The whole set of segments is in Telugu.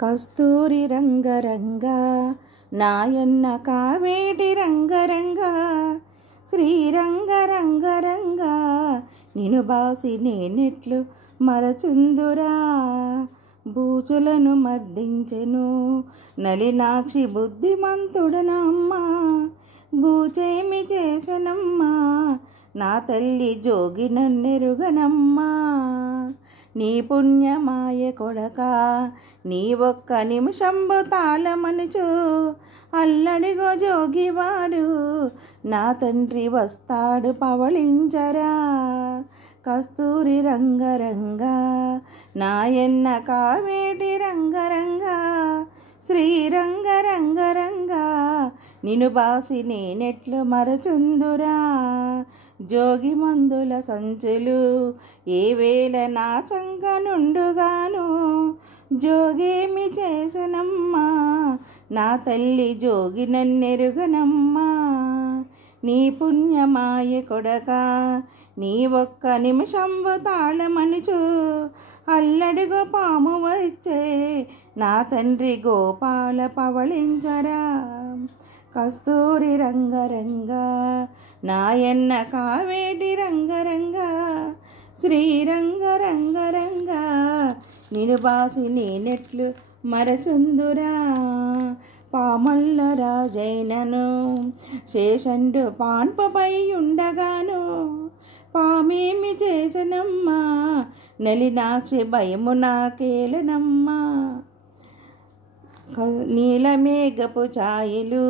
కస్తూరి రంగరంగా నాయన్న కావేటి రంగరంగా శ్రీరంగరంగరంగా నిను బాసి నేనెట్లు మరచుందురా. బూచులను మర్దించెను నలినాక్షి బుద్ధిమంతుడనమ్మా, బూచేమి చేసెనమ్మా నా తల్లి జోగి నన్నెరుగనమ్మా. నీ పుణ్యమాయ కొడక నీ ఒక్క నిమిషంబు తాళమనుచు అల్లడిగో జోగివాడు నా తండ్రి వస్తాడు పవళించరా. కస్తూరి రంగరంగా నాయన్న కావేటి రంగరంగా శ్రీరంగరంగరంగా నిను బాసి నేనెట్లు మరచుందురా. జోగి మందుల సంచులు ఏ వేళ నా చంక నుండుగాను, జోగేమి చేసునమ్మా నా తల్లి జోగి నన్నెరుగనమ్మా. నీ పుణ్యమాయ కొడక నీ ఒక్క నిమిషంబు తాళమనుచు అల్లడిగో పాము వచ్చే నా తండ్రి గోపాల పవళించరా. కస్తూరి రంగరంగా నాయన్న కావేటి రంగరంగా శ్రీరంగరంగరంగా నిను బాసి నేనెట్లు మరచుందురా. పామల్ల రాజైనను శేషండు పాన్పపై ఉండగాను, పామేమి చేసనమ్మా నలినాక్షి భయము నాకేలనమ్మా. నీలమేఘపు ఛాయలు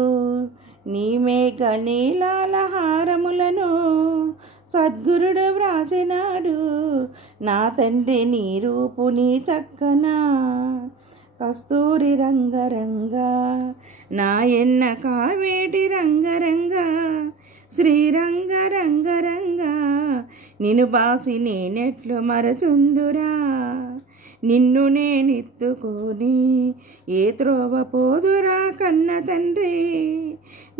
నీ మేఘ నీలాల హారములను సద్గురుడు వ్రాసినాడు నా తండ్రి నీ రూపు నీ చక్కనా. కస్తూరి రంగరంగా నాయన్న కావేటి రంగరంగా శ్రీరంగరంగరంగా నిను బాసి నేనెట్లు మరచుందురా. నిన్ను నేనెత్తుకొని ఏ త్రోవ పోదురా కన్న తండ్రి,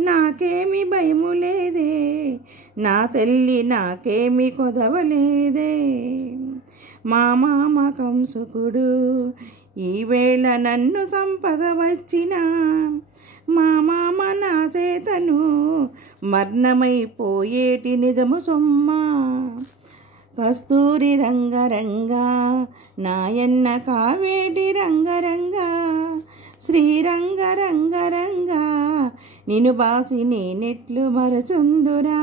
నాకేమి భయము లేదే నా తల్లి నాకేమి కొదవలేదే. మా మామ కంసుకుడు ఈవేళ నన్ను సంపగ వచ్చిన, మా మామ నా చేతను మర్ణమైపోయేటి నిజము సొమ్మా. కస్తూరి రంగరంగా నాయన్న కావేటి రంగరంగా శ్రీరంగరంగరంగా నిను బాసి నేనెట్లు మరచుందురా.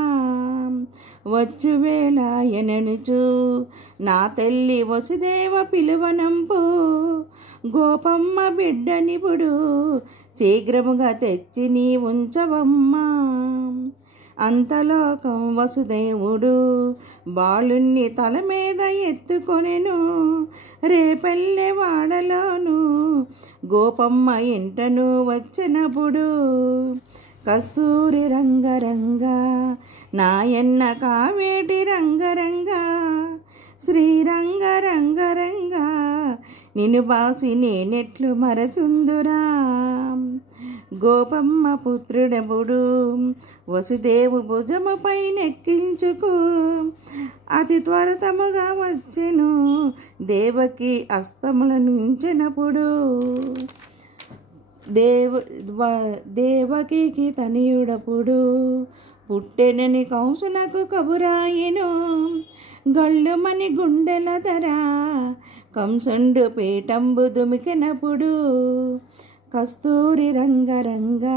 వచ్చు వేళ ఎననుచు నా తల్లి వసుదేవ పిలువనంపు, గోపమ్మ బిడ్డనిపుడు శీఘ్రముగా తెచ్చి నీ ఉంచవమ్మా. అంతలోకం వసుదేవుడు బాలుణ్ణి తల మీద ఎత్తుకొనెను, రేపల్లె వాడలోను గోపమ్మ ఇంటను వచ్చినప్పుడు. కస్తూరి రంగరంగా నాయన్న కావేటి రంగరంగా శ్రీరంగరంగరంగా నిను బాసి నేనెట్లు మరచుందురా. గోపమ్మ పుత్రుడెప్పుడు వసుదేవు భుజముపై నెక్కించుకు అతి త్వరతముగా వచ్చెను దేవకి అస్తములను ఉంచినప్పుడు. దేవకి తనయుడప్పుడు పుట్టెనని కంసునకు కబురాయెను, గళ్ళుమని గుండెల ధర కంసుండు పీఠంబు దుమికినప్పుడు. కస్తూరి రంగరంగా